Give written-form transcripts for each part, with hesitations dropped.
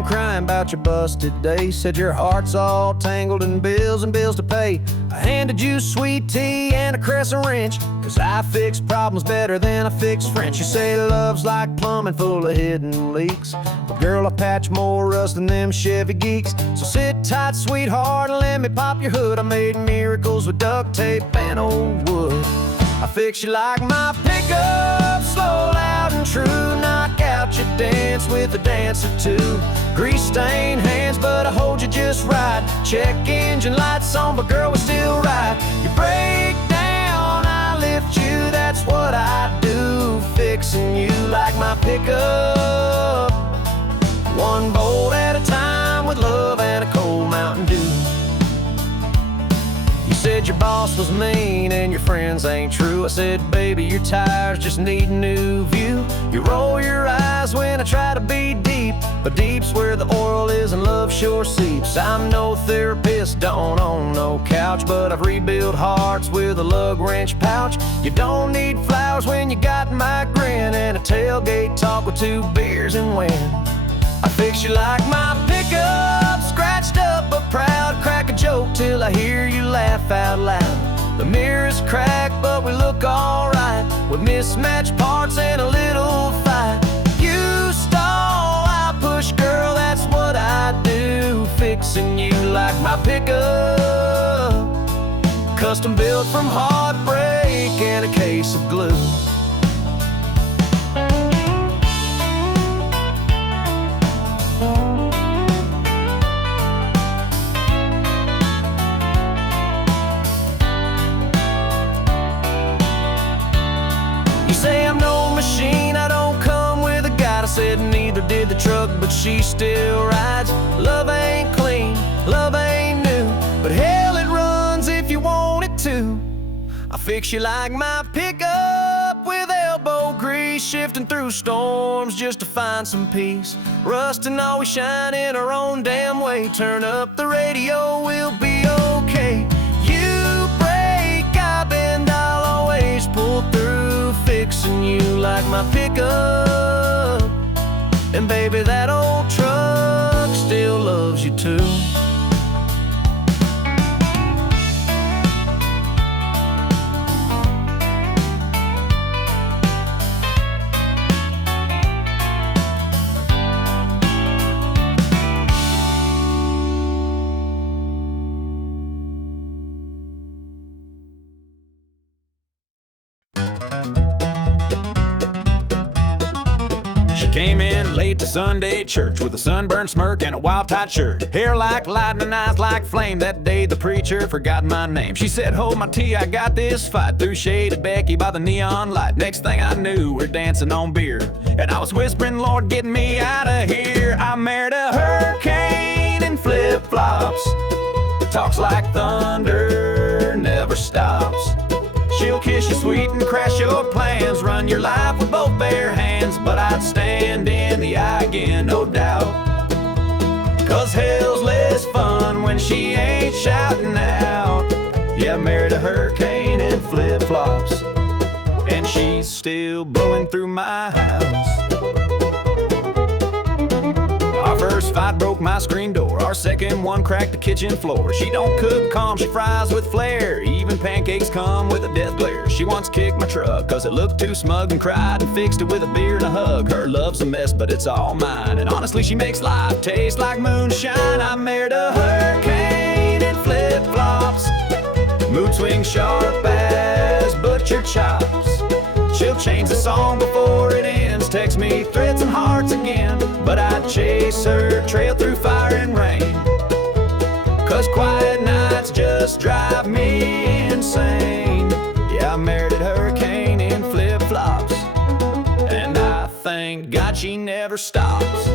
home crying about your busted day. Said your heart's all tangled in bills and bills to pay. I handed you sweet tea and a crescent wrench, 'cause I fix problems better than I fix French. You say love's like plumbing full of hidden leaks. But girl, I patch more rust than them Chevy geeks. So sit tight, sweetheart, and let me pop your hood. I made miracles with duct tape and old wood. I fix you like my pickup, slow, loud, and true. Knock out your dance with a dance or two. Grease-stained hands, but I hold you just right. Check engine lights on, but girl, we still ride. You break down, I lift you, that's what I do. Fixing you like my pickup, one bolt at a time with love and a cold Mountain Dew. You said your boss was mean and your friends ain't true. I said, baby, your tires just need a new view. You roll your eyes when I try to be deep, but deep's where the oil is and love sure seeps. I'm no therapist, don't own no couch, but I've rebuilt hearts with a lug wrench pouch. You don't need flowers when you got my grin and a tailgate talk with 2 beers and wind. I fix you like my pickup, scratched up but proud. Crack a joke till I hear you laugh out loud. The mirror's cracked but we look alright, with mismatched parts and a little fight. You stall, I push, girl, that's what I do. Fixing you like my pickup, custom built from heartbreak and a case of glue. Say I'm no machine, I don't come with a guide. I said neither did the truck, but she still rides. Love ain't clean, love ain't new, but hell, it runs if you want it to. I fix you like my pickup, with elbow grease, shifting through storms just to find some peace. Rust and always shine in our own damn way. Turn up the radio, we'll be okay. You break, I bend, I'll always pull through. Fixing you like my pickup, and baby, that old truck still loves you too. Came in late to Sunday church with a sunburned smirk and a wild-tied shirt. Hair like lightning, eyes like flame. That day the preacher forgot my name. She said, hold my tea, I got this fight. Through shade of Becky by the neon light. Next thing I knew, we're dancing on beer. And I was whispering, Lord, get me out of here. I married a hurricane in flip-flops. Talks like thunder, never stops. She'll kiss you sweet and crash your plans. Run your life with both bare hands. But I'd stand in the eye again, no doubt. 'Cause hell's less fun when she ain't shouting out. Yeah, I married a hurricane in flip-flops, and she's still blowing through my house. Our first fight broke my screen door. Our second one cracked the kitchen floor. She don't cook calm, she fries with flair. Even pancakes come with a death glare. She once kicked my truck 'cause it looked too smug and cried, and fixed it with a beer and a hug. Her love's a mess, but it's all mine. And honestly, she makes life taste like moonshine. I married a hurricane in flip-flops. Mood swing sharp as butcher chops. She'll change the song before it ends. Text me threats and hearts again. But I'd chase her trail through fire and rain. 'Cause quiet nights just drive me insane. Yeah, I married a hurricane in flip-flops, and I thank God she never stops.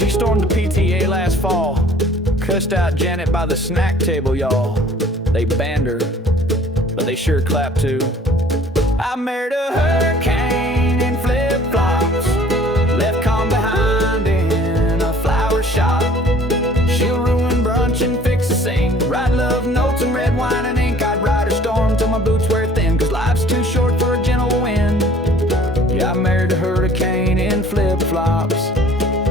She stormed the PTA last fall, cussed out Janet by the snack table, y'all. They banned her, but they sure clapped too. I married a hurricane in flip-flops, left calm behind in a flower shop. She'll ruin brunch and fix the scene, write love notes and red wine and ink. I'd ride her storm till my boots wear thin, 'cause life's too short for a gentle wind. Yeah, I married a hurricane in flip-flops,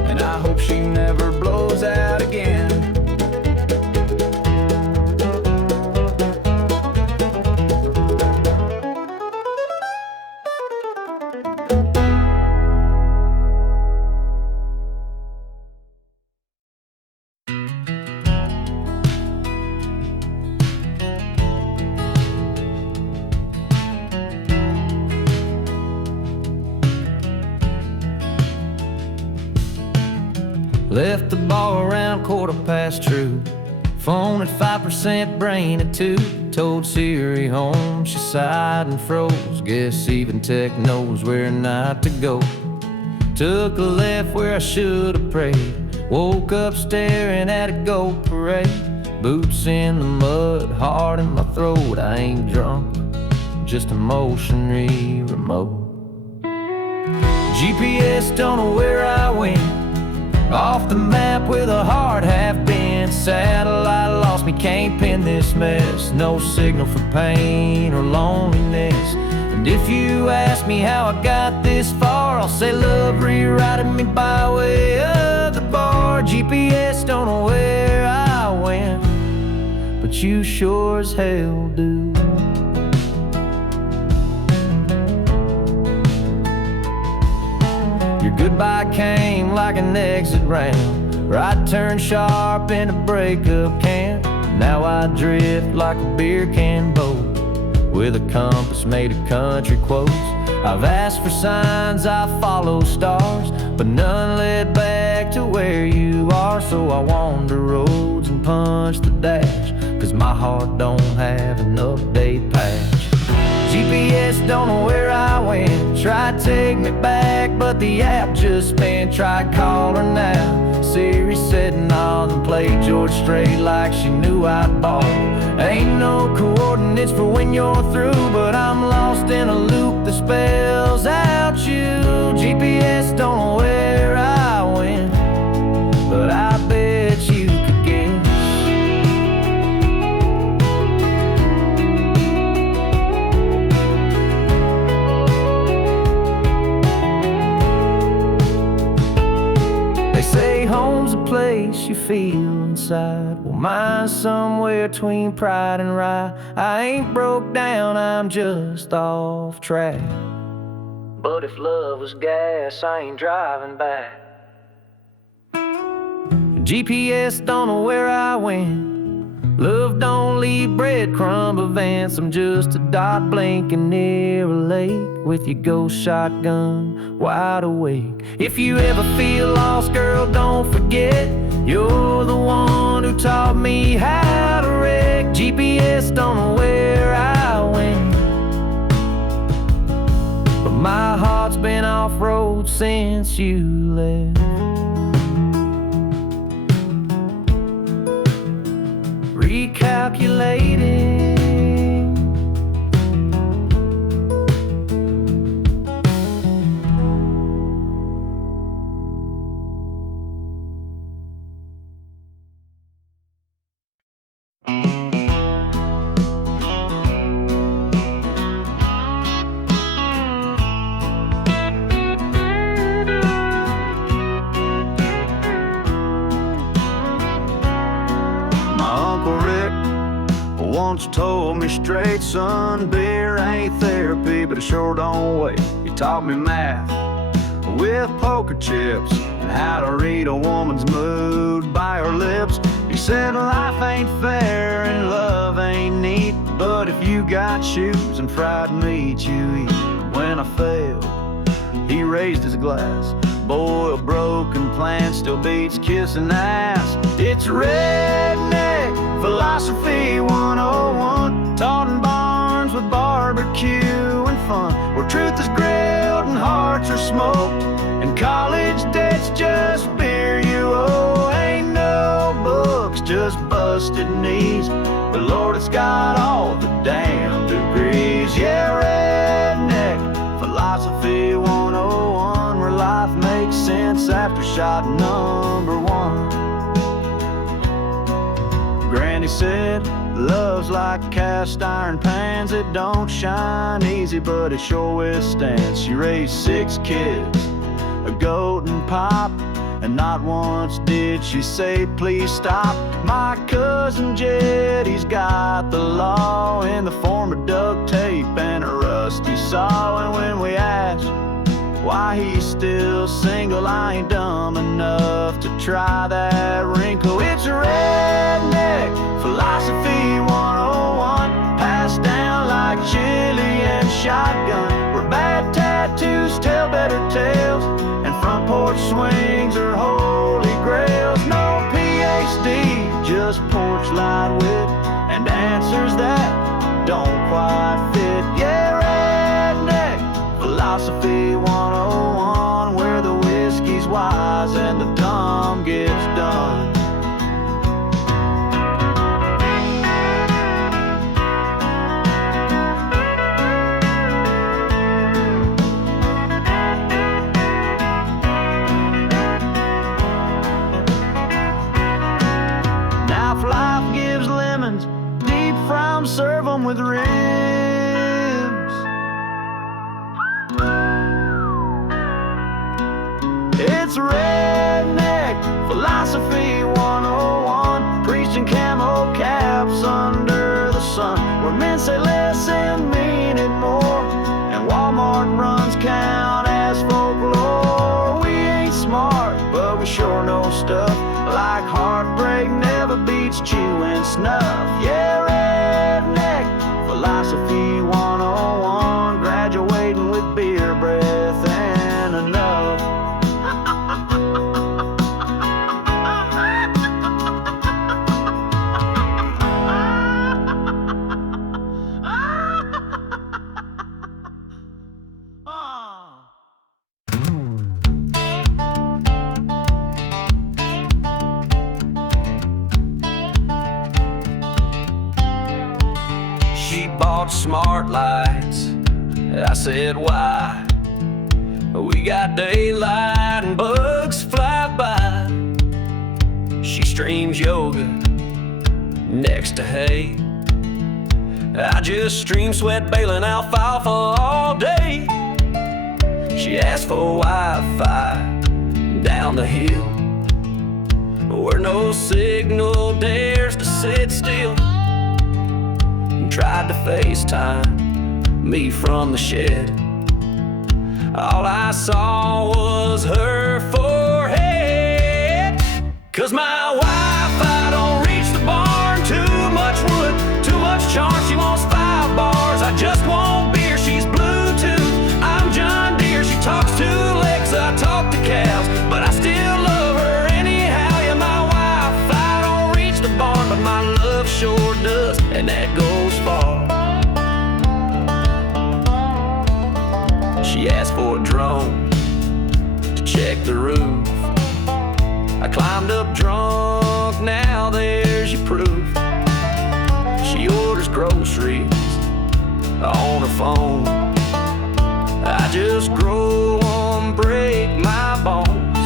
and I hope she never blows out again. Left the bar around 2:15. Phone at 5%, brain at 2. Told Siri home, she sighed and froze. Guess even tech knows where not to go. Took a left where I should have prayed. Woke up staring at a goat parade. Boots in the mud, heart in my throat. I ain't drunk, just emotionally remote. GPS don't know where I went. Off the map with a heart half bent. Satellite lost me, can't pin this mess. No signal for pain or loneliness. And if you ask me how I got this far, I'll say love rewriting me by way of the bar. GPS don't know where I went, but you sure as hell do. Your goodbye came like an exit ramp. Right turn sharp in a breakup camp. Now I drift like a beer can boat, with a compass made of country quotes. I've asked for signs, I follow stars, but none led back to where you are. So I wander roads and punch the dash, 'cause my heart don't have an update patch. GPS don't know where I went. Tried to take me back, but the app just spent. Tried calling now. Siri said nod and played George Strait like she knew I'd ball. Ain't no coordinates for when you're through, but I'm lost in a loop that spells out you. GPS don't know where I went, but I bet you could guess. They say home's a place you feel inside. Well, mine's somewhere between pride and rye. I ain't broke down, I'm just off track. But if love was gas, I ain't driving back. GPS don't know where I went. Love don't leave breadcrumb events. I'm just a dot blinking near a lake, with your ghost shotgun wide awake. If you ever feel lost, girl, don't forget, you're the one who taught me how to wreck. GPS don't know where I went, but my heart's been off-road since you left. Recalculating. Once told me straight, son, beer ain't therapy, but it sure don't wait. He taught me math with poker chips and how to read a woman's mood by her lips. He said life ain't fair and love ain't neat, but if you got shoes and fried meat, you eat. When I failed, he raised his glass. Boy, a broken plan still beats kissing ass. It's Redneck Philosophy 101, taught in barns with barbecue and fun, where truth is grilled and hearts are smoked, and college debt's just beer you just busted knees. But Lord, it's got all the damn degrees. Yeah, Redneck Philosophy 101, where life makes sense after shot number one. Granny said, love's like cast iron pans. It don't shine easy, but it sure withstands. She raised 6 kids, a goat and pop, and not once did she say, please stop. My cousin Jed, he's got the law in the form of duct tape and a rusty saw. And when we asked why he's still single, I ain't dumb enough to try that wrinkle. It's a Redneck Philosophy 101, passed down like chili and shotgun, where bad tattoos tell better tales and front porch swings are holy grails. No PhD, just porch light wit and answers that don't quite fit. Yeah, Redneck Philosophy 101, where the whiskey's wise and the dumb gets done. Now if life gives lemons, deep fry 'em, serve 'em with ribs. It's Redneck Philosophy 101, preaching camo caps under the sun, where men say less and mean it more, and Walmart runs count as folklore. We ain't smart, but we sure know stuff, like heartbreak never beats chewing snuff. Yeah, Redneck Philosophy 101, graduating with beer breath and enough. She bought smart lights. I said, why? We got daylight and bugs fly by. She streams yoga next to hay. I just stream sweat baling alfalfa all day. She asked for Wi-Fi down the hill, where no signal dares to sit still. Tried to FaceTime me from the shed. All I saw was her forehead. 'Cause my Wi-Fi don't reach the barn. Too much wood, too much charm. She wants 5 bars, I just want beer. She's Bluetooth, I'm John Deere. She talks to Alexa, I talk to cows, but I still love her anyhow. Yeah, my Wi-Fi don't reach the barn, but my love sure does, and that goes far. She asked for a drone to check the roof. I climbed up drunk, now there's your proof. She orders groceries on her phone. I just grow 'em, break my bones.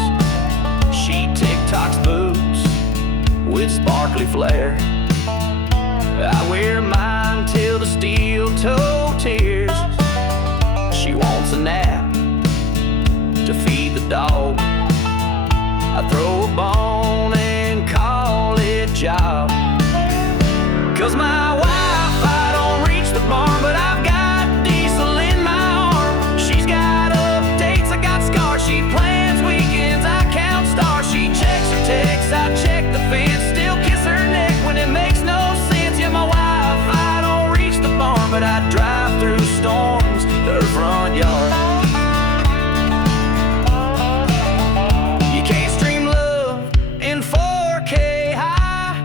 She TikToks boots with sparkly flare. I wear mine till the steel toe tears. She wants a nap to feed the dog. I throw a bone and call it job. 'Cause my Wi-Fi don't reach the barn, but I've got diesel in my arm. She's got updates, I got scars. She plans weekends, I count stars. She checks her texts, I check the fence. Still kiss her neck when it makes no sense. Yeah, my Wi-Fi don't reach the barn, but I drive through storms to her front yard. You can't stream love in 4K high,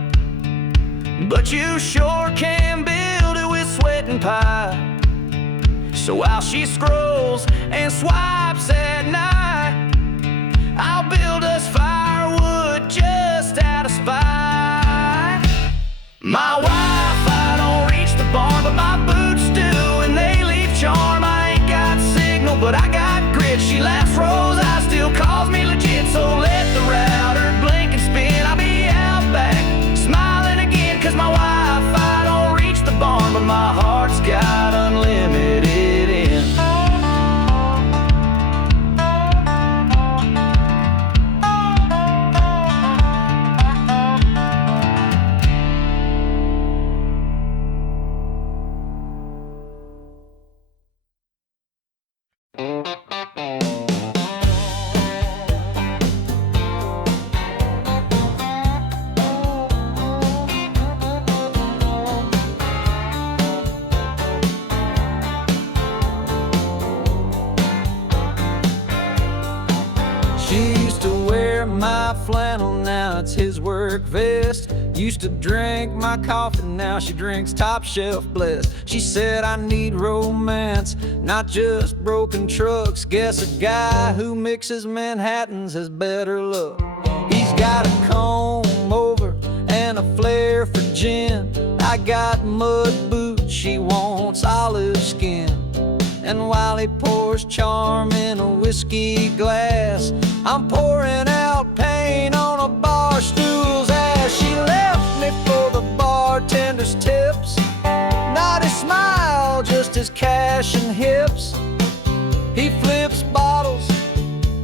but you sure can build it with sweat and pie. So while she scrolls and swipes at night, I'll build us firewood just out of spite. flannel, now it's his work vest. Used to drink my coffee, now she drinks top shelf blessed. She said I need romance, not just broken trucks. Guess a guy who mixes Manhattans has better luck. He's got a comb over and a flair for gin. I got mud boots, she wants olive skin. And while he pours charm in a whiskey glass, I'm pouring out pain on a bar stool's ass. She left me for the bartender's tips, not his smile, just his cash and hips. He flips bottles,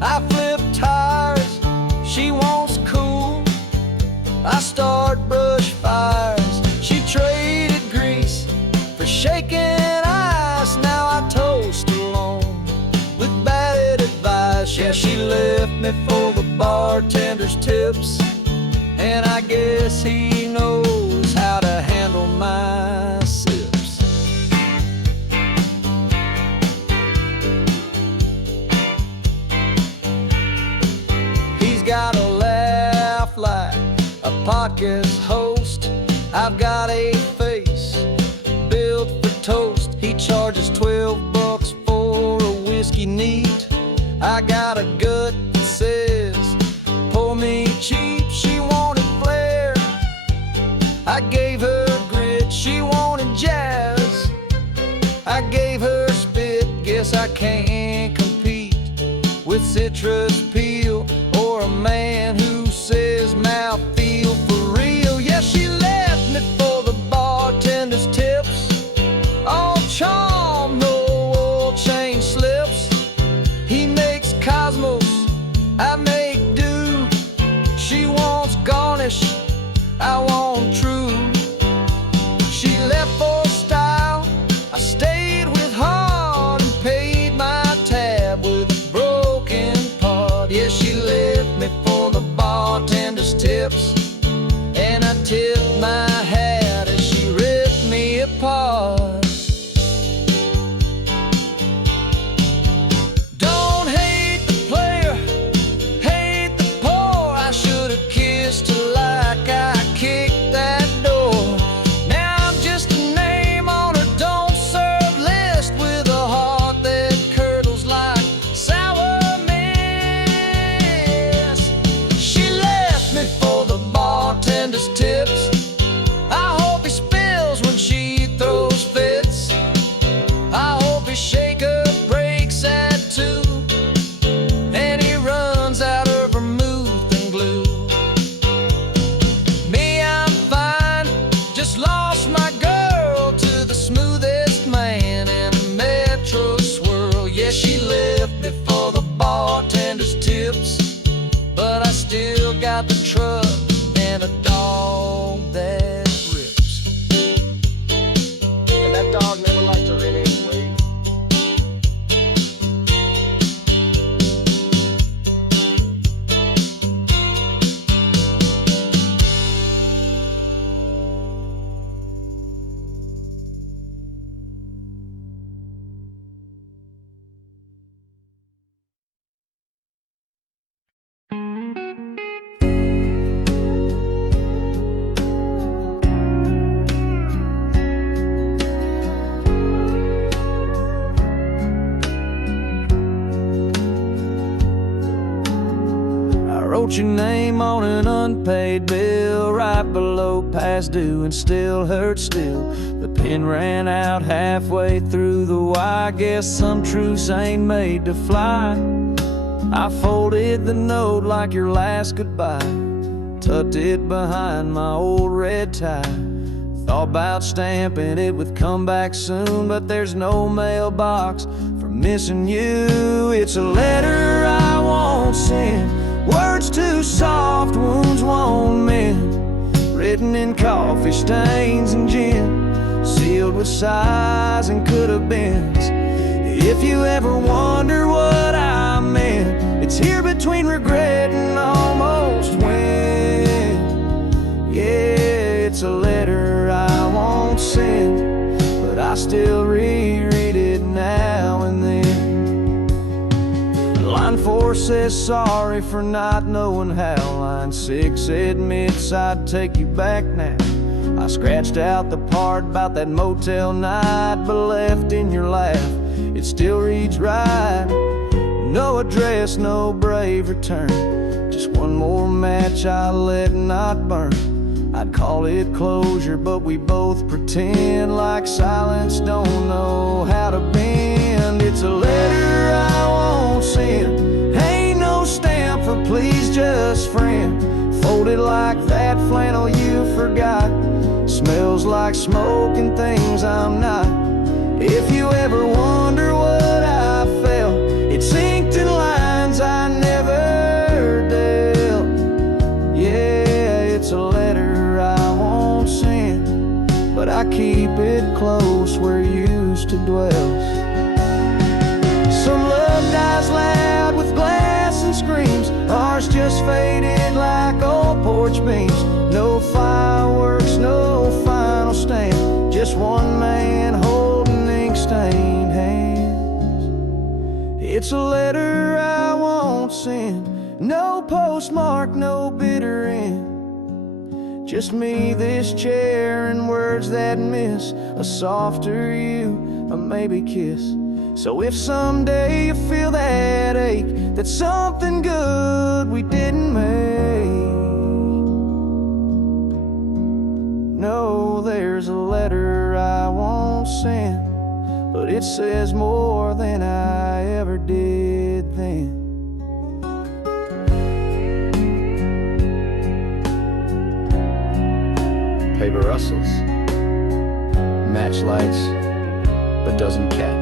I flip tires. She wants cool, I start brush fires. She traded grease for shaking ice. Now I toast alone with bad advice. Yeah, she left me for the bartender's tips, and I guess he knows how to handle my sips. He's got a laugh like a podcast host. I've got a face built for toast. He charges $12 for a whiskey neat. I got a gut that says pour me cheap. She wanted flair, I gave her grit. She wanted jazz, I gave her spit. Guess I can't compete with citrus peel or a man who says mouthfeel for real. Yeah, she left me for the bartender's tips, all charm, no oil chain slips. He makes cosmos, I make do. She wants garnish, I want true. She left for style, I stayed with heart and paid my tab with a broken part. Yeah, she left me for the bartender's tips, and I tipped my hat as she ripped me apart. Don't hate the player, hate the poor. I should have kissed her like I kicked that door. Now I'm just a name on her don't serve list, with a heart that curdles like sour mist. She left me for the bartender's tips. I hope he spills when she throws fits. I hope his shaker breaks at 2, and he runs out of vermouth and glue. Me, I'm fine, just lost my girl to the smoothest man in a metro swirl. Yeah, she left me for the bartender's tips, but I still got the truck and a dog that rips. And that dog never liked her in any way. Wrote your name on an unpaid bill right below past due, and still hurts still. The pen ran out halfway through the Y. Guess some truths ain't made to fly. I folded the note like your last goodbye, tucked it behind my old red tie. Thought about stamping it with come back soon, but there's no mailbox for missing you. It's a letter I won't send, words too soft, wounds won't mend. Written in coffee stains and gin, sealed with sighs and could-have beens. If you ever wonder what I meant, it's here between regret and almost win. Yeah, it's a letter I won't send, but I still reread it now and then. Line 4 says sorry for not knowing how. Line 6 admits I'd take you back now. I scratched out the part about that motel night, but left in your laugh it still reads right. No address, no brave return, just one more match I let not burn. I'd call it closure, but we both pretend like silence don't know how to bend. It's a letter I won't send, ain't no stamp for please, just friend. Folded like that flannel you forgot, smells like smoke and things I'm not. If you ever wonder what I felt, it's inked in lines I never dealt. Yeah, it's a letter I won't send, but I keep it close where you used to dwell. Some love dies loud with glass and screams, ours just faded like old porch beams. No fireworks, no final stand, just one man holding ink-stained hands. It's a letter I won't send, no postmark, no bitter end. Just me, this chair, and words that miss a softer you, a maybe kiss. So if someday you feel that ache, that's something good we didn't make. No, there's a letter I won't send, but it says more than I ever did then. Paper rustles, match lights, but doesn't catch.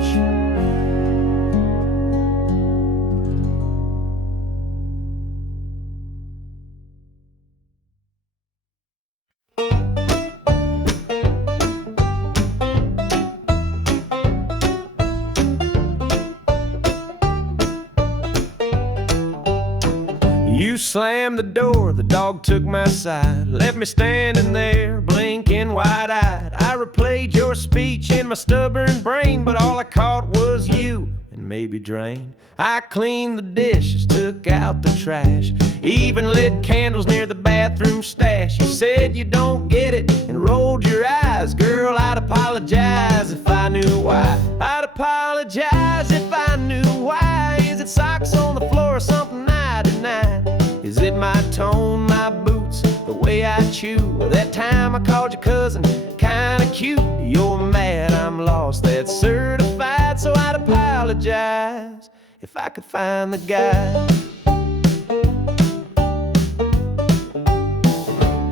You slammed the door, the dog took my side, left me standing there, blinking wide-eyed. I replayed your speech in my stubborn brain, but all I caught was you and maybe drain. I cleaned the dishes, took out the trash, even lit candles near the bathroom stash. You said you don't get it and rolled your eyes. Girl, I'd apologize if I knew why. I'd apologize if I knew why. Is it socks on the floor or something I denied? Is it my tone, my boots, the way I chew? That time I called your cousin kinda cute. You're mad I'm lost, that's certified. So I'd apologize if I could find the guy.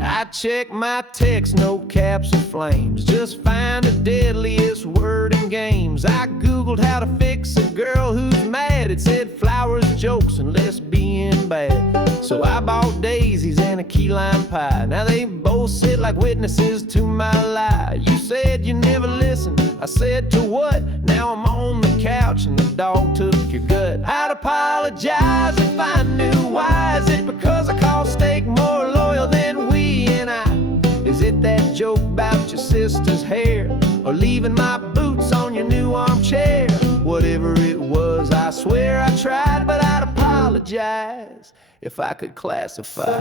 I check my text, no caps or flames, just find the deadliest word in games. I googled how to fix a girl who's mad. It said flowers, jokes, and lesbian bad. So I bought daisies and a key lime pie. Now they both sit like witnesses to my lie. You said you never listened, I said to what? Now I'm on the couch and the dog took your gut. I'd apologize if I knew why. Is it because I call steak more loyal than we and I? Is it that joke about your sister's hair, or leaving my boots on your new armchair? Whatever it was, I swear I tried, but I'd apologize if I could classify.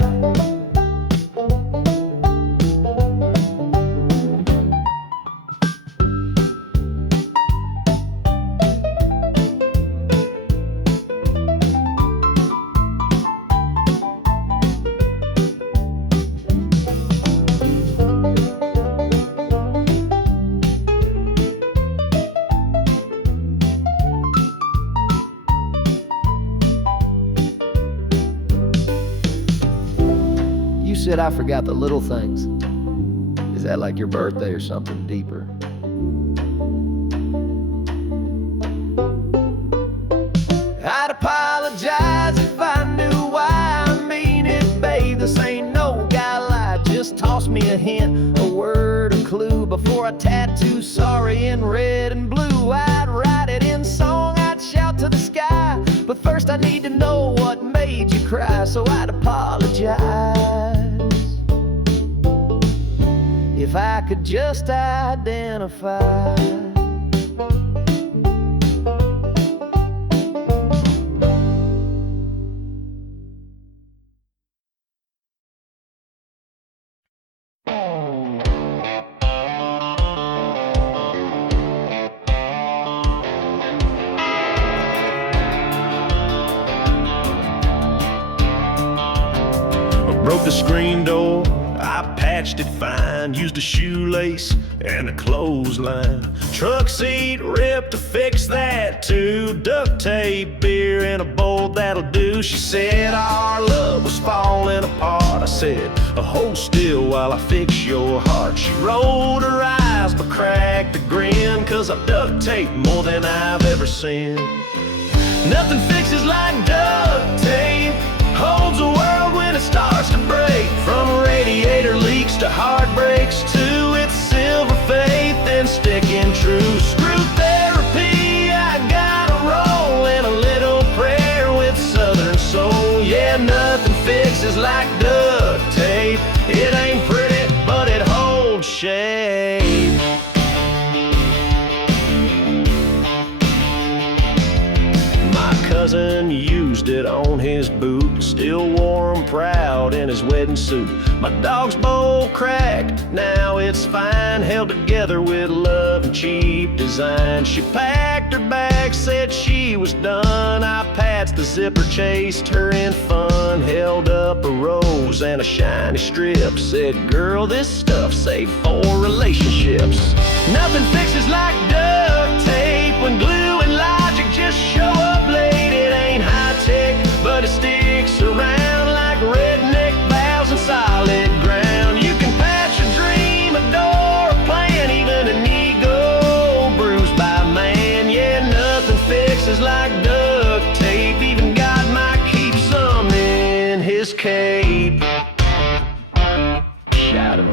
You said I forgot the little things. Is that like your birthday or something deeper? I'd apologize if I knew why. I mean it, babe, this ain't no guy lie. Just toss me a hint, a word, a clue before I tattoo sorry in red and blue. I'd write it in song, I'd shout to the sky, but first I need to know what made you cry. So I'd apologize if I could just identify. the screen door. I patched it fine, used a shoelace and a clothesline. Truck seat ripped to fix that too. Duct tape, beer in a bowl, that'll do. She said our love was falling apart. I said, hold still while I fix your heart. She rolled her eyes but cracked a grin, 'cause I've duct taped more than I've ever seen. Nothing fixes like duct tape. Holds the world when it starts to break. From radiator leaks to heartbreaks, to its silver faith and sticking true. Screw therapy, I got a roll and a little prayer with Southern soul. Yeah, nothing fixes like duct tape. It ain't pretty, but it holds shape. My cousin used it on his boot, still warm, proud in his wedding suit. My dog's bowl cracked, now it's fine, held together with love and cheap design. She packed her bag, said she was done. I patched the zipper, chased her in fun, held up a rose and a shiny strip, said, girl, this stuff saved 4 relationships. Nothing fixes like duct tape when glue and logic just show up late. It ain't high tech, but it sticks around like redneck vows and solid ground. You can patch a dream, a door, a plan, even an ego bruised by man. Yeah, nothing fixes like duct tape. Even God might keep some in his cape. Shout him.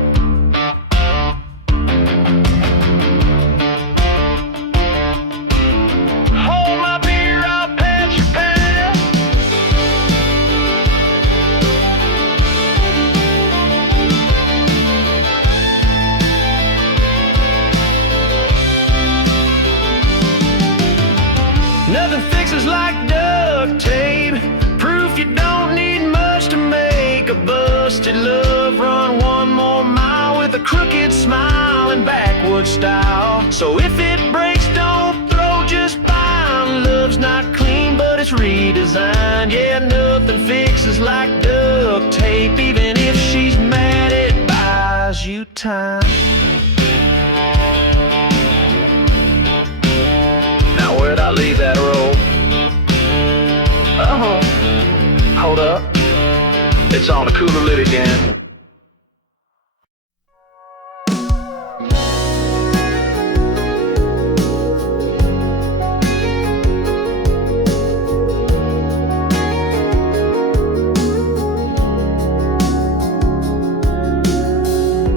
Nothing fixes like duct tape. Proof you don't need much to make a busted love run 1 more mile with a crooked smile and backward style. So if it breaks, don't throw, just fine. Love's not clean, but it's redesigned. Yeah, nothing fixes like duct tape. Even if she's mad, it buys you time. Where'd I leave that roll? Hold up. It's on the cooler lid again.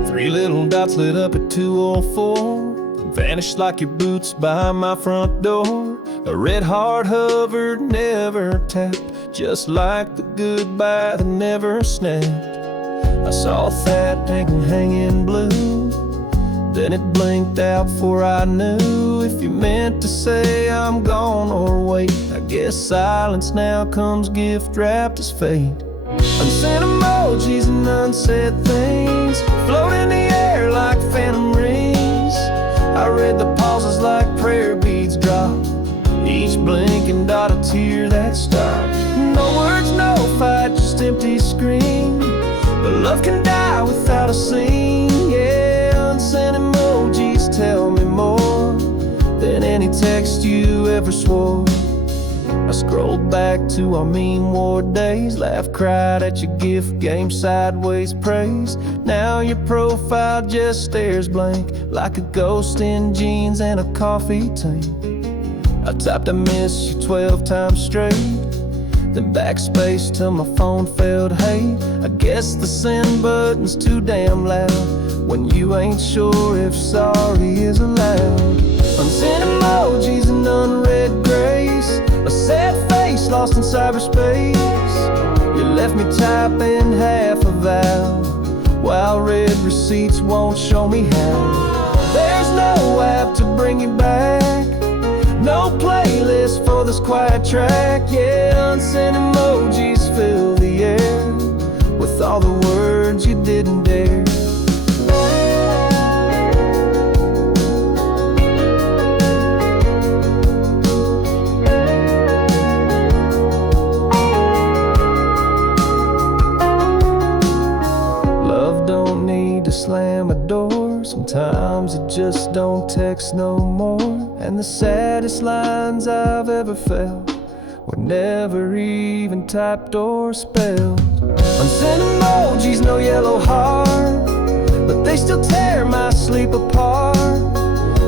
Three little dots lit up at 2:04. Vanished like your boots by my front door. A red heart hovered, never tapped, just like the goodbye that never snapped. I saw that hanging blue, then it blinked out before I knew. If you meant to say I'm gone or wait, I guess silence now comes gift wrapped as fate. Unsent emojis and unsaid things float in the air like phantom rings. I read the pauses like prayer beads drop, each blinking dot a tear that stopped. No words, no fight, just empty scream. But love can die without a scene. Yeah, unsent emojis tell me more than any text you ever swore. I scrolled back to our mean war days, laughed, cried at your gift, game sideways praise. Now your profile just stares blank, like a ghost in jeans and a coffee tank. I typed I miss you 12 times straight, then backspace till my phone failed hate. I guess the send button's too damn loud when you ain't sure if sorry is allowed. Unsent emojis and unread grace, a sad face lost in cyberspace. You left me typing half a vow, while red receipts won't show me how. There's no app to bring you back, no playlist for this quiet track. Yeah, unsent emojis fill the air with all the words you didn't dare. to slam a door. Sometimes I just don't text no more. And the saddest lines I've ever felt were never even typed or spelled. Unsent emojis, no yellow heart, but they still tear my sleep apart.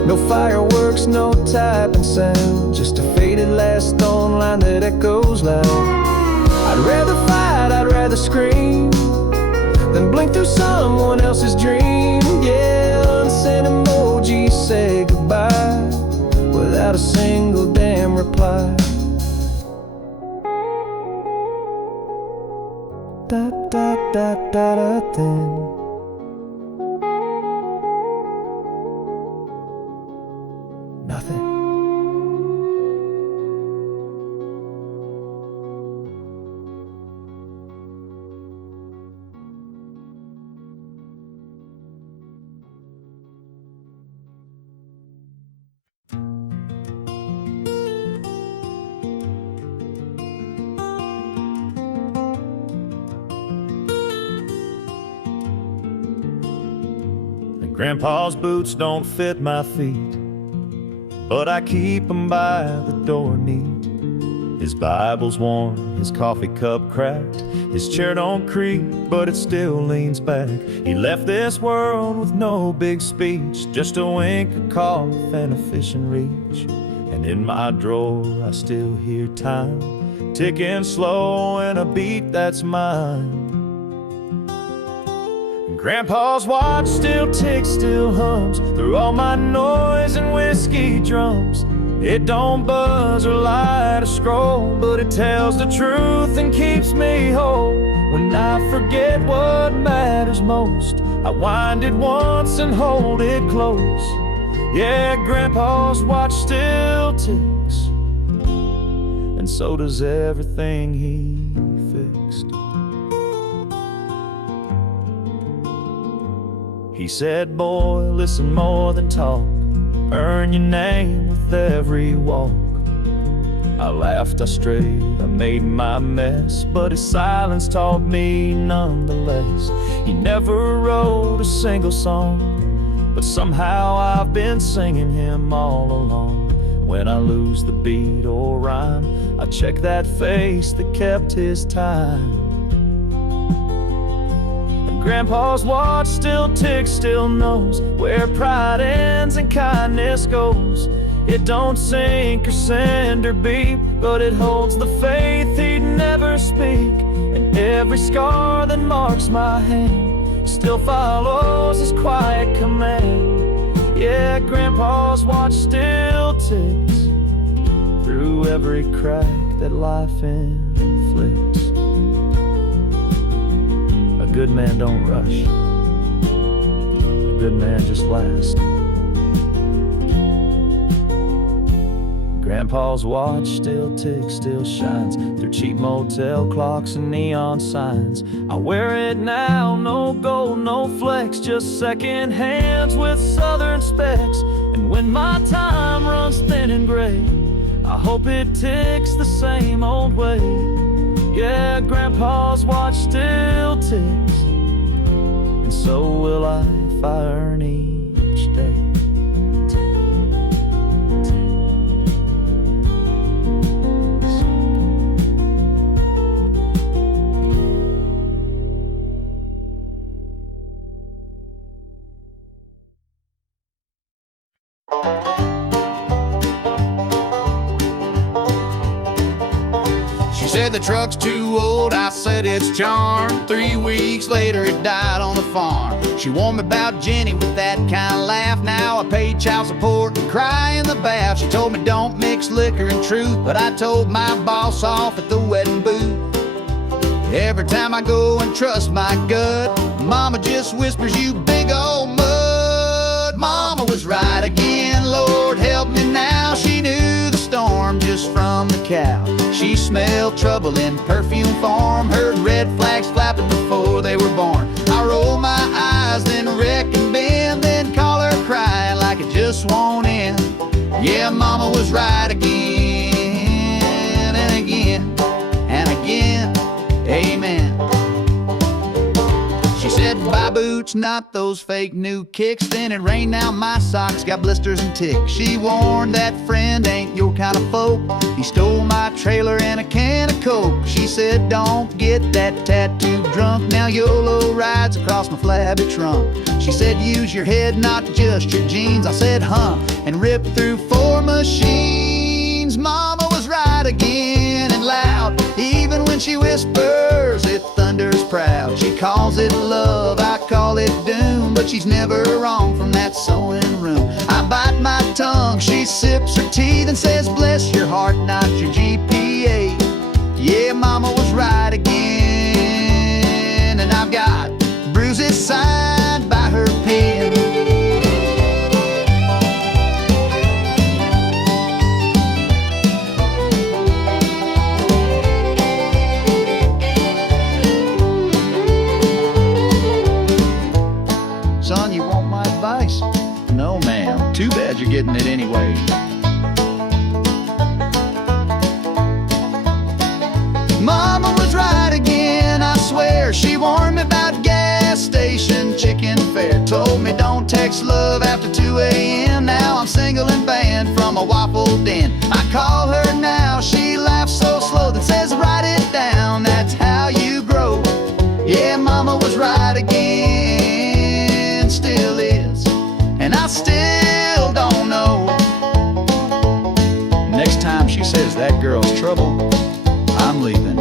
No fireworks, no typing sound, just a faded last stone line that echoes loud. I'd rather fight, I'd rather scream than blink through someone else's dream. Yeah, unsent emojis say goodbye without a single damn reply. Da da da da da then. Nothing. Grandpa's boots don't fit my feet, but I keep them by the door neat. His Bible's worn, his coffee cup cracked, his chair don't creak, but it still leans back. He left this world with no big speech, just a wink, a cough, and a fishing reach. And in my drawer I still hear time ticking slow and a beat that's mine. Grandpa's watch still ticks, still hums through all my noise and whiskey drums. It don't buzz or light a scroll, but it tells the truth and keeps me whole. When I forget what matters most, I wind it once and hold it close. Yeah, Grandpa's watch still ticks, and so does everything he fixed. He said, boy, listen more than talk, earn your name with every walk. I laughed, I strayed, I made my mess, but his silence taught me nonetheless. He never wrote a single song, but somehow I've been singing him all along. When I lose the beat or rhyme, I check that face that kept his time. Grandpa's watch still ticks, still knows where pride ends and kindness goes. It don't sink or send or beep, but it holds the faith he'd never speak. And every scar that marks my hand still follows his quiet command. Yeah, Grandpa's watch still ticks through every crack that life inflicts. A good man don't rush, a good man just lasts. Grandpa's watch still ticks, still shines through cheap motel clocks and neon signs. I wear it now, no gold, no flex, just second hands with southern specs. And when my time runs thin and gray, I hope it ticks the same old way. Yeah, Grandpa's watch still ticks, and so will I if I earn each day. Said the truck's too old, I said it's charmed. 3 weeks later it died on the farm. She warned me about Jenny with that kind of laugh. Now I pay child support and cry in the bath. She told me don't mix liquor and truth, but I told my boss off at the wedding booth. Every time I go and trust my gut, Mama just whispers, you big old mud. Mama was right again, Lord help me now. She knew the storm just from the cow. She smelled trouble in perfume form, heard red flags flapping before they were born. I roll my eyes, then wreck and bend, then call her crying like it just won't end. Yeah, Mama was right again, and again, and again, amen. She said, buy boots, not those fake new kicks. Then it rained, now my socks got blisters and ticks. She warned that friend ain't your kind of folk. He stole my trailer and a can of Coke. She said, don't get that tattoo drunk. Now YOLO rides across my flabby trunk. She said, use your head, not just your jeans. I said, huh, and ripped through 4 machines. Mama was right again and loud. Even when she whispers, it thunders proud. She calls it love, I call it doom, but she's never wrong from that sewing room. I bite my tongue, she sips her teeth and says, bless your heart, not your GPA. Yeah, Mama was right again, and I've got bruises signed by her pen. Son, you want my advice? No, ma'am. Too bad you're getting it anyway. Mama was right again, I swear. She warned me about gas station chicken fare. Told me don't text love after 2 a.m. Now I'm single and banned from a waffle den. I call her now, she laughs so slow, that says write it down, that's how you grow. Yeah, Mama was right again, still is, and I still don't know. Next time she says that girl's trouble, I'm leaving.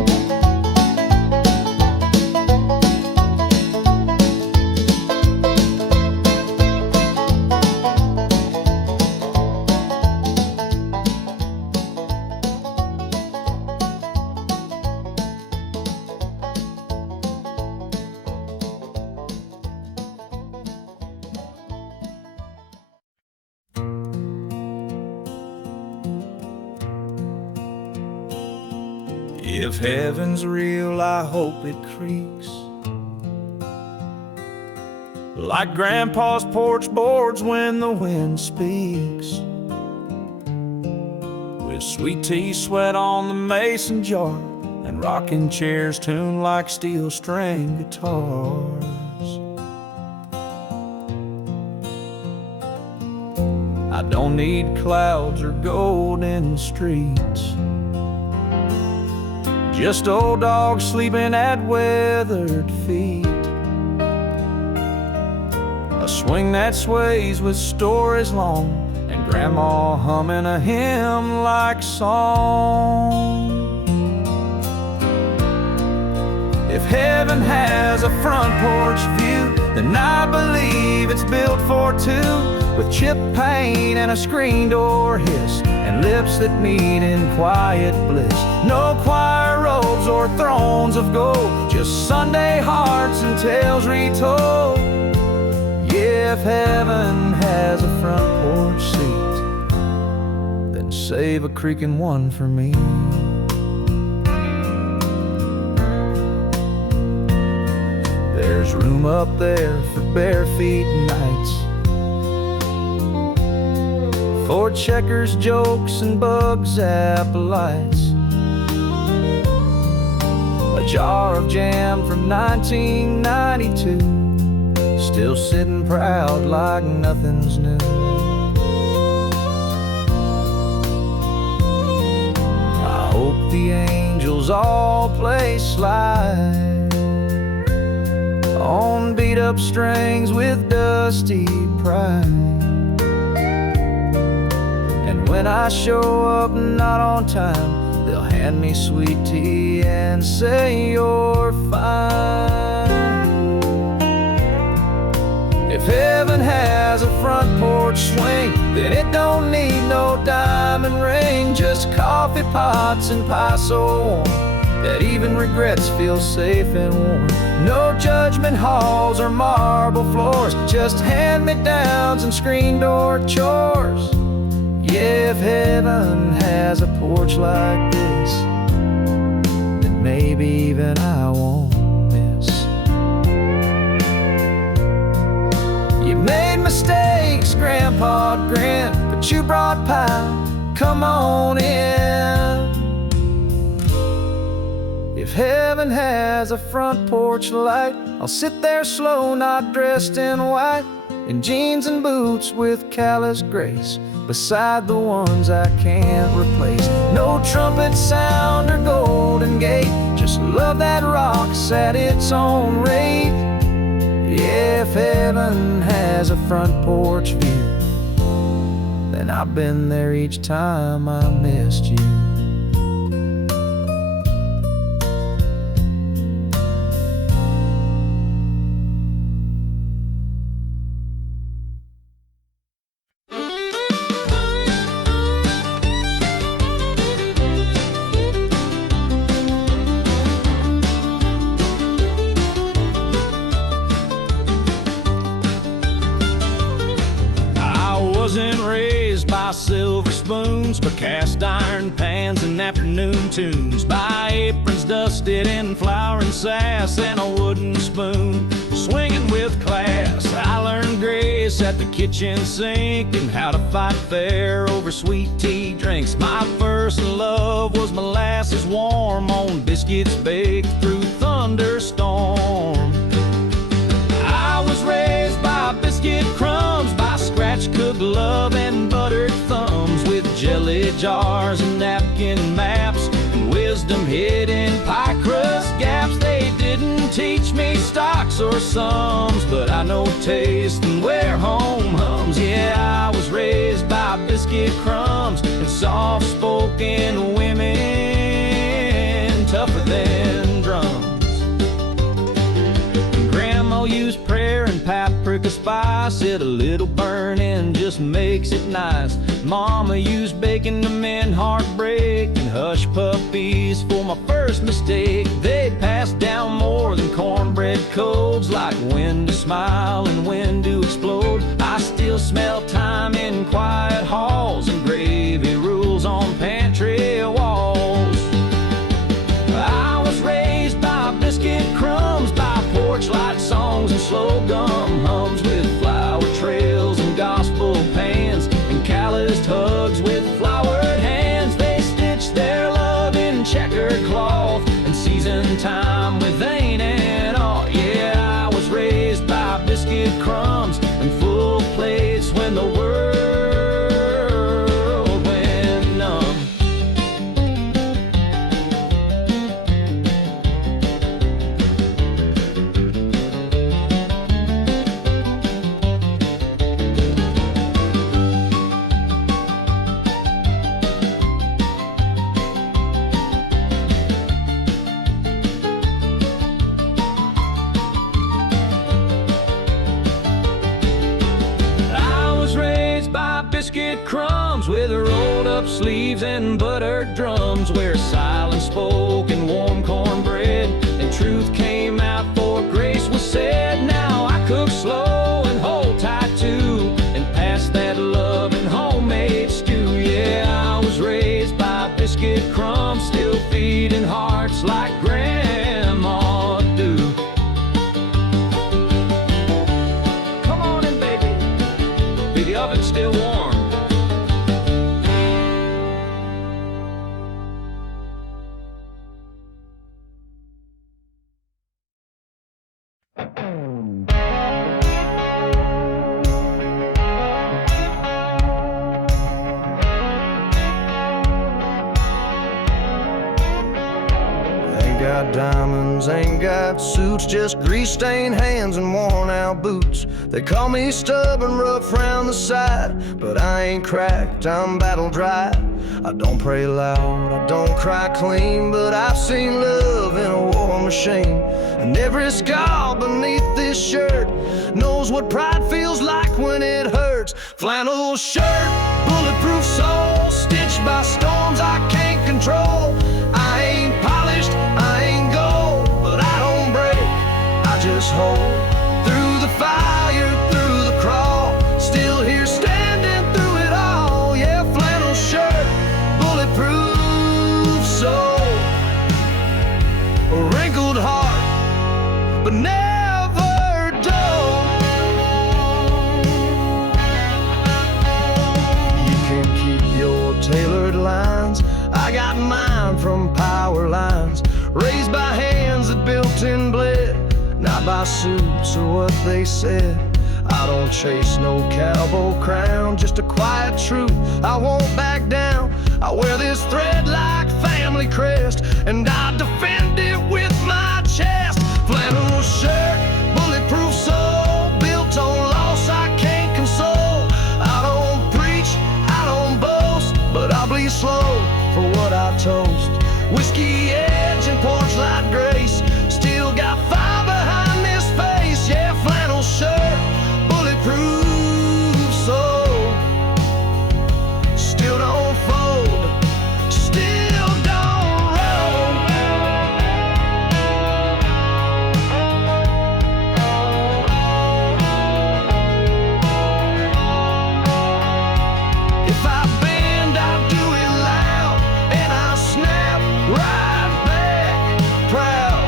If heaven's real, I hope it creaks like Grandpa's porch boards when the wind speaks, with sweet tea sweat on the mason jar and rocking chairs tuned like steel string guitars. I don't need clouds or golden streets, just old dogs sleeping at weathered feet, a swing that sways with stories long, and Grandma humming a hymn-like song. If heaven has a front porch view, then I believe it's built for two, with chip paint and a screen door hiss, and lips that meet in quiet bliss. No choir robes or thrones of gold, just Sunday hearts and tales retold. Yeah, if heaven has a front porch seat, then save a creaking one for me. There's room up there for bare feet nights, for checkers, jokes, and bug zap lights. A jar of jam from 1992, still sitting proud like nothing's new. I hope the angels all play slide on beat-up strings with dusty pride. When I show up not on time, they'll hand me sweet tea and say you're fine. If heaven has a front porch swing, then it don't need no diamond ring, just coffee pots and pie so warm that even regrets feel safe and warm. No judgment halls or marble floors, just hand-me-downs and screen door chores. Yeah, if heaven has a porch like this, then maybe even I won't miss. You made mistakes, Grandpa grinned, but you brought pie, come on in. If If heaven has a front porch light, I'll sit there slow, not dressed in white, in jeans and boots with callous grace, beside the ones I can't replace. No trumpet sound or golden gate, just love that rocks at its own rate. Yeah, if heaven has a front porch view, then I've been there each time I missed you. Wasn't raised by silver spoons, but cast iron pans and afternoon tunes, by aprons dusted in flour and sass, and a wooden spoon swinging with class. I learned grace at the kitchen sink and how to fight fair over sweet tea drinks. My first love was molasses warm on biscuits baked through thunderstorm. I was raised by biscuit crumbs, by scratch-cooked love and buttered thumbs, with jelly jars and napkin maps and wisdom hid in pie crust gaps. They didn't teach me stocks or sums, but I know taste and where home hums. Yeah, I was raised by biscuit crumbs and soft-spoken women, tougher than drums. Grandma used prayer and paprika spice, it a little burning just makes it nice. Mama used bacon to mend heartbreak and hush puppies for my first mistake. They passed down more than cornbread codes, like when to smile and when to explode. I still smell time in quiet halls and gravy rules on pantry walls. I was raised by biscuit crumbs, by porch light songs and slow gum hums, with flower trails and gospel pans and calloused hugs with flowered hands. They stitched their love in checkered cloth and seasoned time with ain't and all. Yeah, I was raised by biscuit crumbs and full plates when the world went numb. Biscuit crumbs with rolled up sleeves and buttered drums, where silence spoke and warm cornbread and truth came out for grace was said. Now I cook slow and hold tight too, and pass that love and homemade stew. Yeah, I was raised by biscuit crumbs, still feeding hearts like grandma do. Come on in, baby, be the oven still warm. Got diamonds, ain't got suits, just grease-stained hands and worn-out boots. They call me stubborn, rough round the side, but I ain't cracked, I'm battle-dry. I don't pray loud, I don't cry clean, but I've seen love in a war machine. And every scar beneath this shirt knows what pride feels like when it hurts. Flannel shirt, bulletproof soul, stitched by storms I can't control. I ain't polished, I ain't gold, but I don't break, I just hold. Through the fire, through the crawl, still here standing through it all. Yeah, flannel shirt, bulletproof soul, a wrinkled heart, but never dull. You can keep your tailored lines, I got mine from power lines, raised by my suits or what they said. I don't chase no cowboy crown, just a quiet truth I won't back down. I wear this thread like family crest, and I defend it with my chest. Flannel shirt, bulletproof soul, built on loss I can't console. I don't preach, I don't boast, but I bleed slow for what I toast. Whiskey edge and porch light grace, still got fire behind this face. Yeah, flannel shirt, bulletproof soul, still don't fold, still don't roll. If I bend, I'll do it loud, and I'll snap right back proud.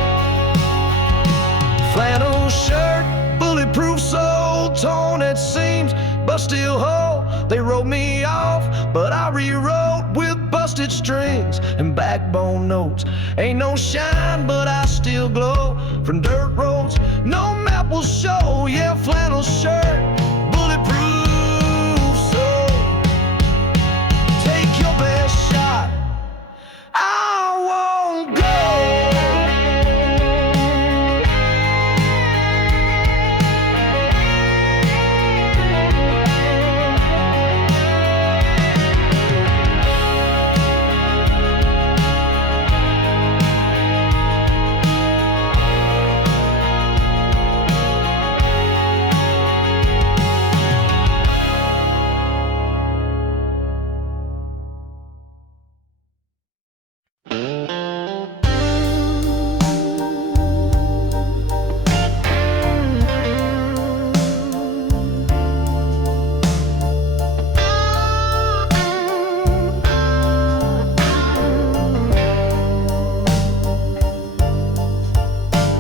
Flannel shirt, bulletproof soul, torn at seams, but still whole. They wrote me off, but I rewrote with busted strings and backbone notes. Ain't no shine, but I still glow from dirt roads no map will show. Yeah, flannel shirt, bulletproof soul, take your best shot, I won't go.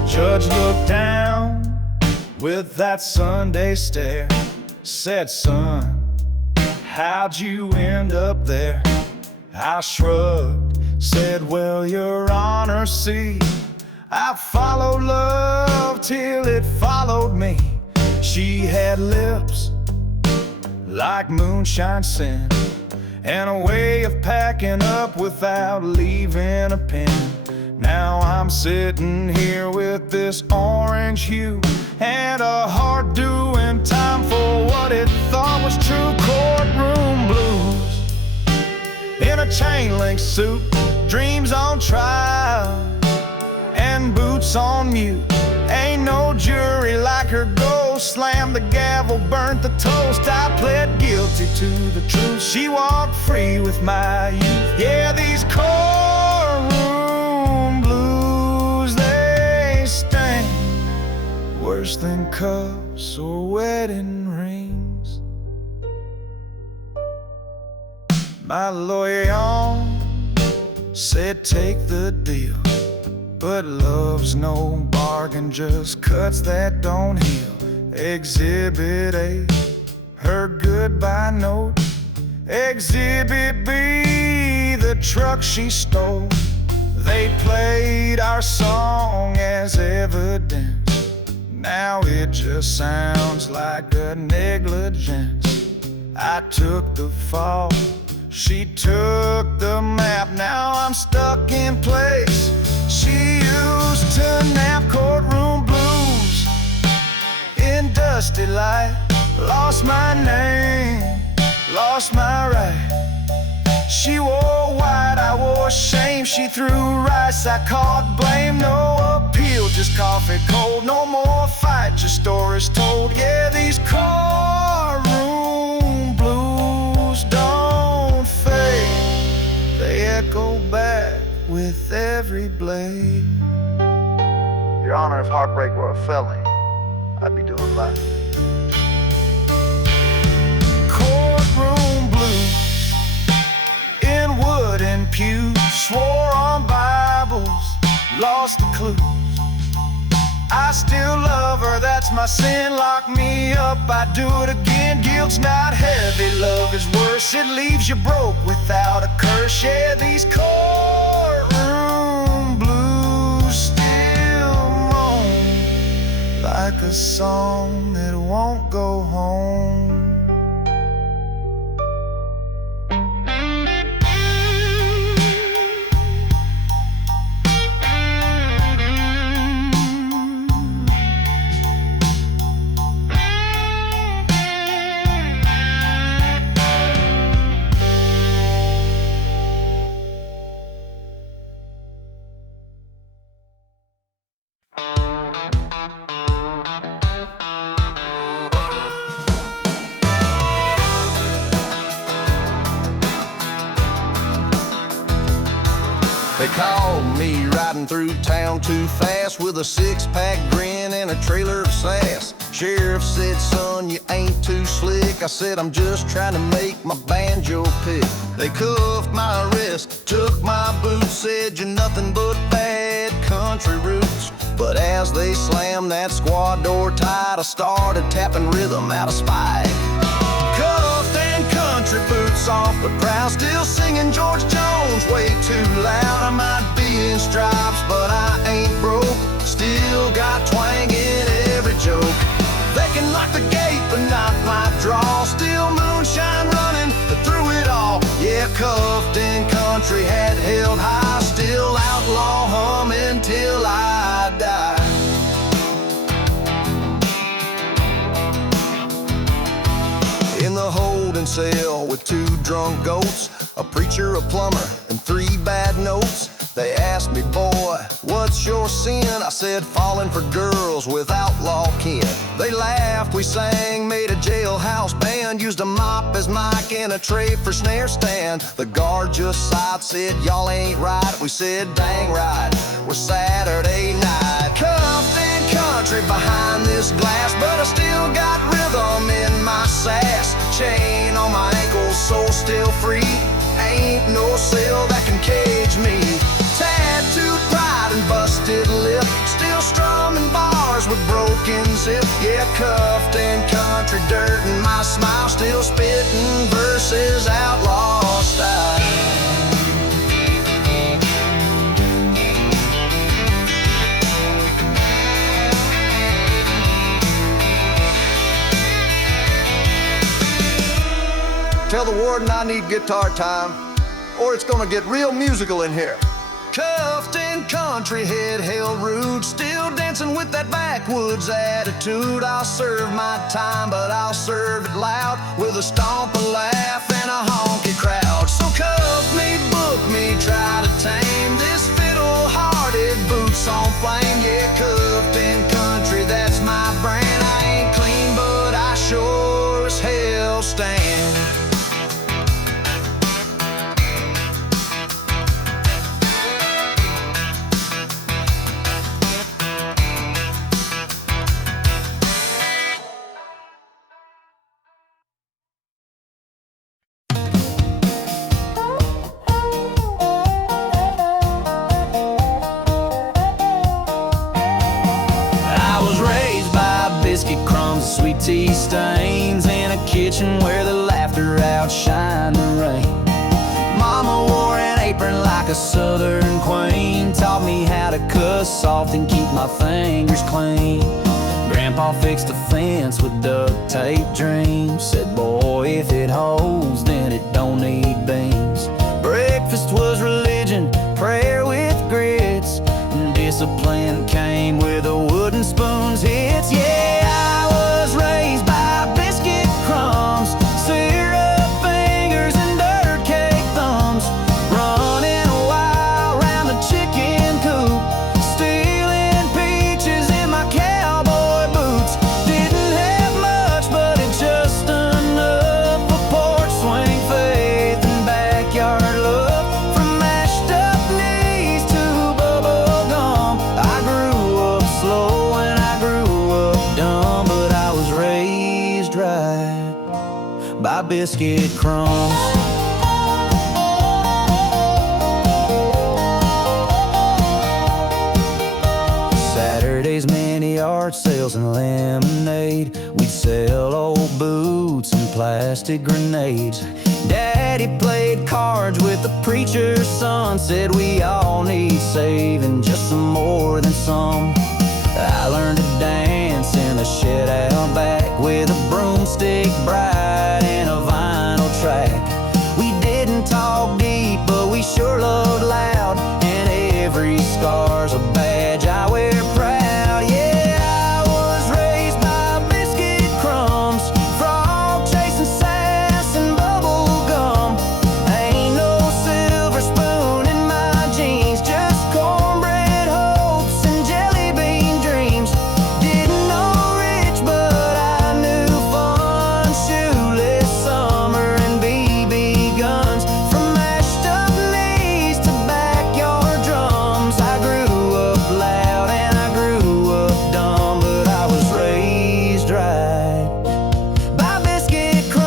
Judge looked down with that Sunday stare, said, "Son, how'd you end up there?" I shrugged, said, "Well, Your Honor, see, I followed love till it followed me. She had lips like moonshine scent, and a way of packing up without leaving a pen. Now I'm sitting here with this orange hue and a heart doing time for what it thought was true. Courtroom blues in a chain-link suit, dreams on trial and boots on mute. Ain't no jury like her ghost, slammed the gavel, burnt the toast. I pled guilty to the truth, she walked free with my youth. Yeah, these courtroom blues, they sting worse than cuffs or wedding rings. My lawyer said take the deal, but love's no bargain, just cuts that don't heal. Exhibit A, her goodbye note. Exhibit B, the truck she stole. They played our song as evidence. Now it just sounds like a negligence. I took the fall, she took the map. Now I'm stuck in place. She used to nap. Courtroom blues in dusty light. Lost my name, lost my right. She wore white, I wore shame. She threw rice, I caught blame. No appeal, just coffee cold. No more fight, just stories told. Yeah, these courtroom blues don't fade, they echo back with every blade. Your Honor, if heartbreak were a felony, I'd be doing life. Courtroom blues in wooden pews, swore on Bibles, lost the clues. I still love her, that's my sin. Lock me up, I do it again. Guilt's not heavy, love is worse. It leaves you broke without a curse. Yeah, these courtroom blues still moan like a song that won't go home. They called me riding through town too fast with a six-pack grin and a trailer of sass. Sheriff said, son, you ain't too slick. I said, I'm just trying to make my banjo pick. They cuffed my wrist, took my boots, said, you're nothing but bad country roots. But as they slammed that squad door tight, I started tapping rhythm out of spite. Cuffed and country boots off the prowl, still singing George Jones way too loud. I might be in stripes, but I ain't broke. Still got twang in every joke. They can lock the gate, but not my draw. Still moonshine running through it all. Yeah, cuffed and country hat held high. Still outlaw humming till I die. In the holding cell with two drunk goats, a preacher, a plumber, and three bad notes. They asked me, boy, what's your sin? I said, falling for girls with outlaw kin. They laughed, we sang, made a jailhouse band, used a mop as mic and a tray for snare stand. The guard just sighed, said, y'all ain't right. We said, dang right, we're Saturday night. Cuffed and country behind this glass, but I still got rhythm in my sass. Chain on my ankles, soul still free. Ain't no cell that can cage me. Tattooed pride and busted lip, still strumming bars with broken zip. Yeah, cuffed and country dirt and my smile, still spitting verses outlaw style. Tell the warden I need guitar time, or it's gonna get real musical in here. Cuffed and country, head held rude, still dancing with that backwoods attitude. I'll serve my time, but I'll serve it loud, with a stomp, a laugh, and a honky crowd. So cuff me, book me, try to tame this fiddle-hearted boots on flame. Yeah, cuffed and country, that's my brand. I ain't clean, but I sure as hell stand. Biscuit crumbs, sweet tea stains, in a kitchen where the laughter outshined the rain. Mama wore an apron like a southern queen, taught me how to cuss soft and keep my fingers clean. Grandpa fixed a fence with duct tape dreams, said, boy, if it holds, then it don't need beams. Breakfast was religion, prayer with grits, and discipline came with a wooden spoon's hits. Yeah, I was raised by biscuit crumbs, syrup fingers and dirt cake thumbs, running wild round the chicken coop, stealing peaches in my cowboy boots. Didn't have much, but it just enough for porch swing faith and backyard love. From mashed up knees to bubble gum, I grew up slow and I grew up dumb, but I was raised right by biscuit crumbs. Saturdays, many art sales and lemonade. We'd sell old boots and plastic grenades. Daddy played cards with the preacher's son, said we all need saving, just some more than some. I learned to dance in the shed out back with a broomstick bright and a vinyl track. We didn't talk deep, but we sure loved loud, and every scar's a badge I wear proud. Yeah, I was raised by biscuit crumbs, frog chasing sass and bubble gum. Ain't no silver spoon in my jeans, just cornbread hopes and jelly bean dreams. Didn't know rich, but I knew fun. Shoeless summer and BB guns. From mashed up knees to backyard drums. I grew up loud and I grew up dumb, but I was raised right by biscuit crumbs.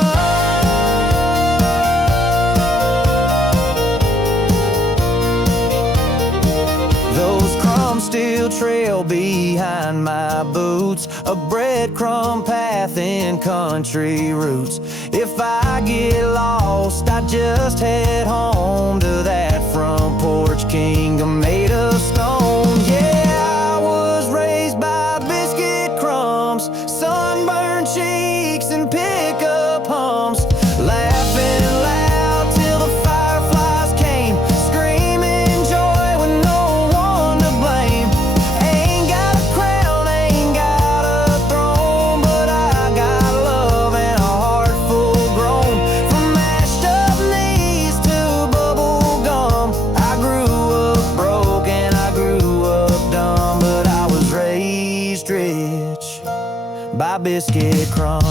Those crumbs still trail behind my boots, a breadcrumb path in country roots. If I get lost, I just head home to that front porch kingdom made of stone. Yeah, I was raised by biscuit crumbs, sunburned cheeks and pickup hums, laughing loud till the fireflies came, screaming joy with no one to blame. Ain't got a crown, ain't got a throne, but I got love and a heart full grown. From mashed up knees to bubble gum, I grew up broke and I grew up dumb, but I was raised rich by biscuit crumbs.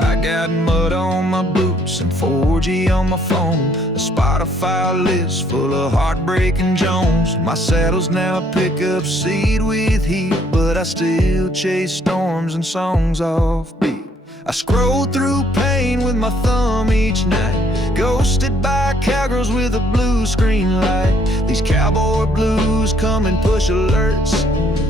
I got mud on my boots and 4G on my phone, a Spotify list full of heartbreaking Jones. My saddle's now a pickup seat with heat, but I still chase storms and songs off beat. I scroll through pain with my thumb each night, ghosted by cowgirls with a blue screen light. These cowboy blues come and push alerts,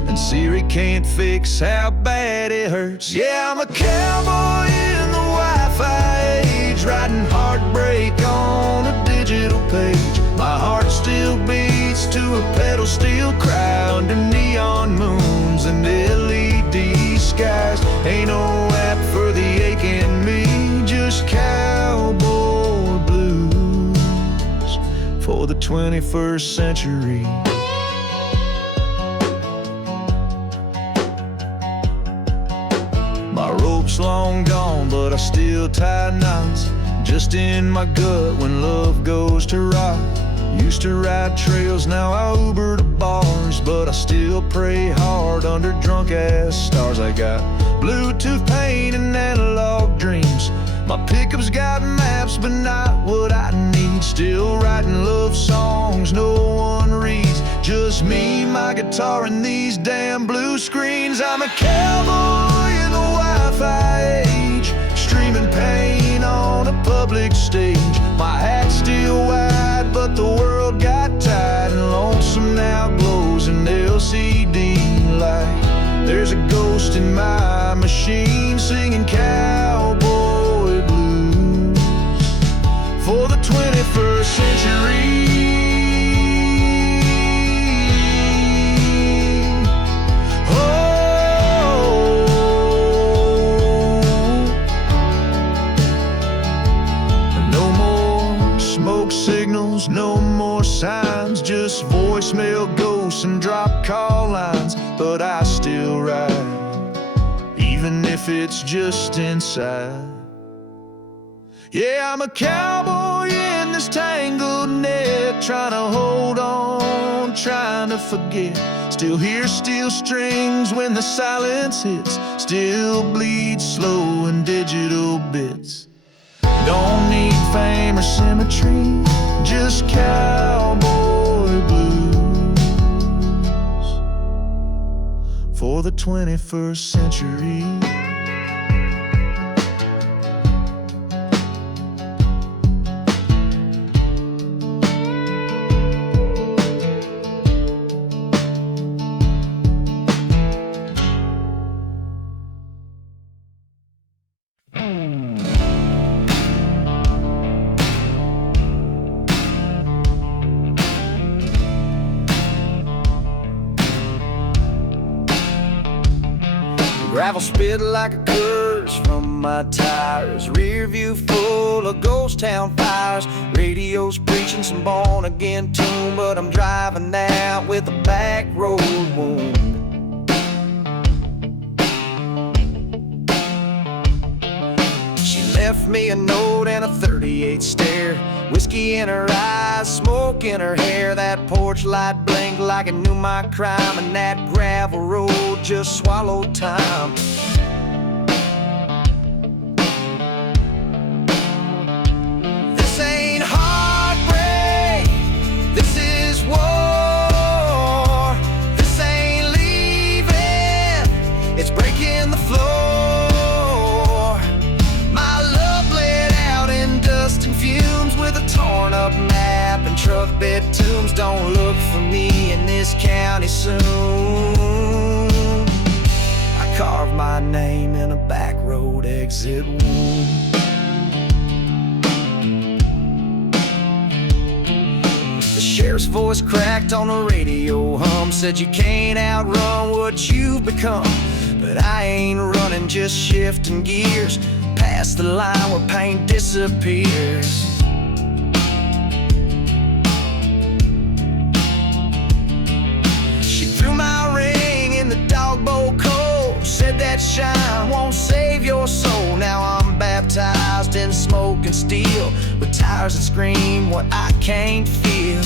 and Siri can't fix how bad it hurts. Yeah, I'm a cowboy in the Wi-Fi age, writing heartbreak on a digital page. My heart still beats to a pedal steel cry under neon moons and LED skies. Ain't no app for the ache in me, just cowboy blues for the 21st century. My rope's long gone, but I still tie knots just in my gut when love goes to rot. Used to ride trails, now I Uber to bars, but I still pray hard under drunk-ass stars. I got Bluetooth pain and analog dreams. My pickup's got maps, but not what I need. Still writing love songs no one reads, just me, my guitar, and these damn blue screens. I'm a cowboy in the Wi-Fi age, streaming pain on a public stage. My hat's still wide, but the world got tired, and lonesome now glows an LCD light. There's a ghost in my machine singing cowboy blues for the 21st century. Signals, no more signs, just voicemail ghosts and drop call lines. But I still ride, even if it's just inside. Yeah, I'm a cowboy in this tangled net, trying to hold on, trying to forget. Still hear steel strings when the silence hits, still bleed slow in digital bits. Don't need fame or symmetry, just cowboy blues for the 21st century. Gravel spit like a curse from my tires. Rear view full of ghost town fires. Radio's preaching some born again tune, but I'm driving out with a back road wound. She left me a note and a 38 stare. Whiskey in her eyes, smoke in her hair. That porch light blinked like it knew my crime, and that gravel road just swallowed time. This ain't heartbreak, this is war. This ain't leaving, it's breaking the floor. My love bled out in dust and fumes, with a torn up map and truck bed tombs. Don't look for me in this county soon. I carved my name in a back road exit wound. The sheriff's voice cracked on the radio hum, said you can't outrun what you've become. But I ain't running, just shifting gears past the line where pain disappears. She threw my ring in the dog bowl cold, said that shine won't save your soul. Now I'm baptized in smoke and steel, with tires that scream what I can't feel.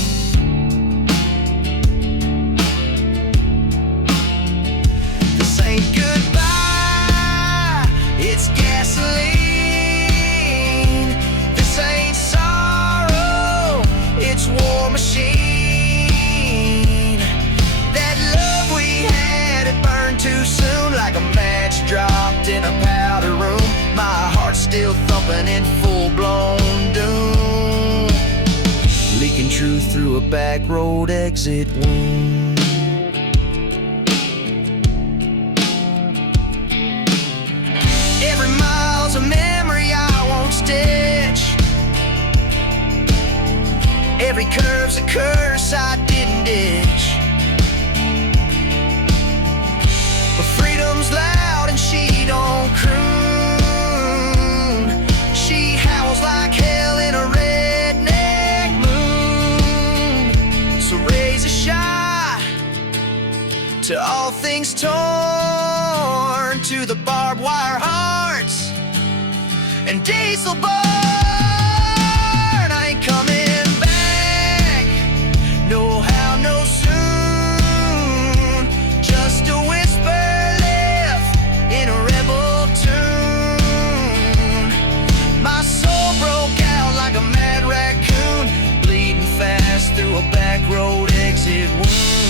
This ain't goodbye, it's gasoline. This ain't sorrow, it's war machine. That love we had, it burned too soon, like a match dropped in a powder room. My heart's still thumping in full-blown doom, leaking truth through a back road exit wound. Every mile's a memory I won't stitch. Every curve's a curse I didn't ditch. But freedom's loud and she don't croon. She howls like hell in a redneck moon. So raise a shot to all things torn, to the barbed wire hearts and diesel burn. I ain't coming back, no how, no soon. Just a whisper left in a rebel tune. My soul broke out like a mad raccoon, bleeding fast through a back road exit wound.